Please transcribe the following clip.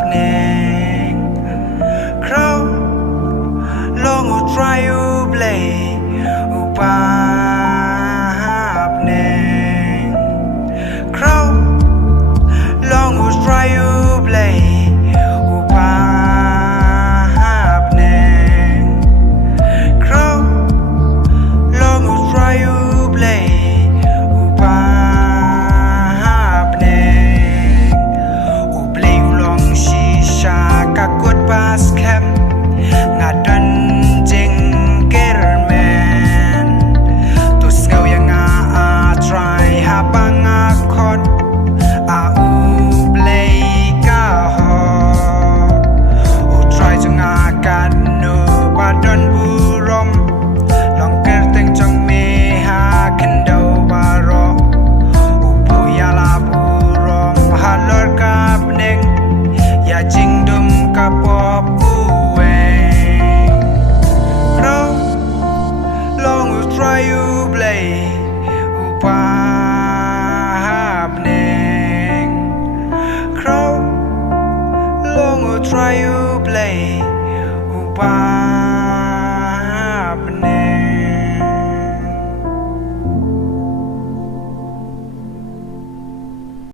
bneng khraw long trai blei bneng khraw long trai blei bneng khraw long trai blei pas kem ngadan jing kermen tu sngew yang trai habang akot au blei ka ho trai jong akan no badan burom long kerteng jong me ha kendo baro ubu ya la burom halor ka bneng ya jing dum kapop uwe khraw long trai blei bneng khraw long trai blei